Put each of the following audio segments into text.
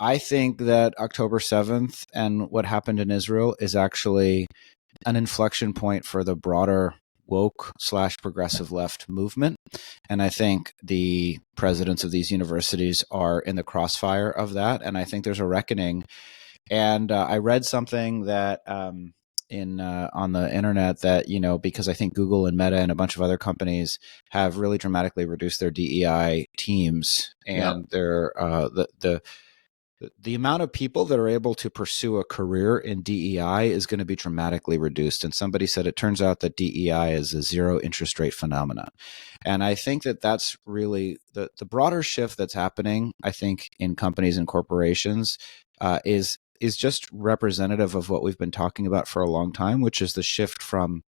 I think that October 7th and what happened in Israel is actually an inflection point for the broader woke slash progressive left movement. And I think the presidents of these universities are in the crossfire of that. And I think there's a reckoning. And I read something that in on the internet that, because I think Google and Meta and a bunch of other companies have really dramatically reduced their DEI teams, Yeah. and their the amount of people that are able to pursue a career in DEI is going to be dramatically reduced. And somebody said it turns out that DEI is a zero interest rate phenomenon. And I think that that's really the broader shift that's happening, I think, in companies and corporations is just representative of what we've been talking about for a long time, which is the shift from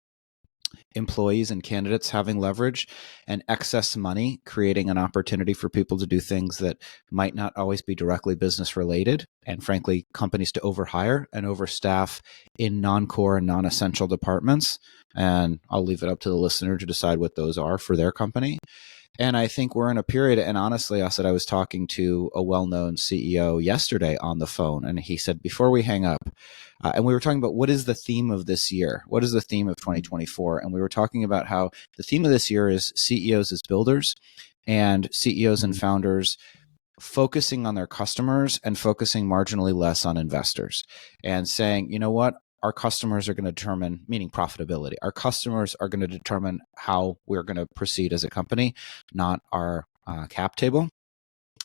employees and candidates having leverage and excess money creating an opportunity for people to do things that might not always be directly business related, and frankly companies to overhire and overstaff in non-core and non-essential departments. And I'll leave it up to the listener to decide what those are for their company. And I think we're in a period, and honestly, I said I was talking to a well-known CEO yesterday on the phone, and he said, before we hang up, and we were talking about what is the theme of this year? What is the theme of 2024? And we were talking about how the theme of this year is CEOs as builders, and CEOs and founders focusing on their customers and focusing marginally less on investors, and saying, you know what? Our customers are going to determine, meaning profitability. Our customers are going to determine how we're going to proceed as a company, not our cap table.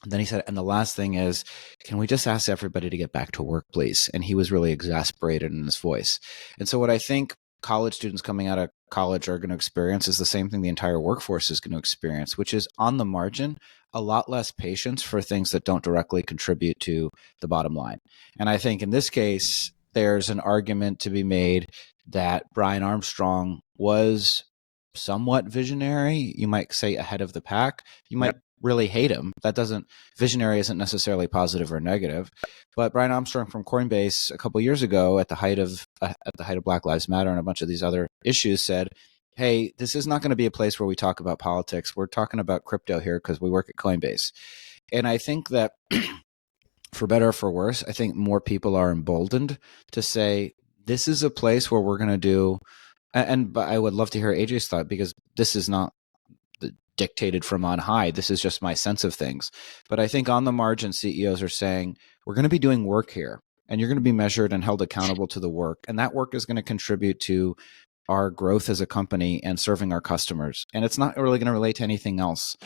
And then he said, and the last thing is, can we just ask everybody to get back to work, please? And he was really exasperated in his voice. And so what I think college students coming out of college are going to experience is the same thing the entire workforce is going to experience, which is on the margin, a lot less patience for things that don't directly contribute to the bottom line. And I think in this case, there's an argument to be made that Brian Armstrong was somewhat visionary. You might say ahead of the pack. You might really hate him. That doesn't, visionary isn't necessarily positive or negative. But Brian Armstrong from Coinbase a couple of years ago, at the height of Black Lives Matter and a bunch of these other issues, said, hey, this is not going to be a place where we talk about politics. We're talking about crypto here because we work at Coinbase. And I think that for better or for worse, I think more people are emboldened to say, this is a place where we're going to do, but I would love to hear AJ's thought, because this is not dictated from on high. This is just my sense of things. But I think on the margin, CEOs are saying, we're going to be doing work here, and you're going to be measured and held accountable to the work. And that work is going to contribute to our growth as a company and serving our customers. And it's not really going to relate to anything else.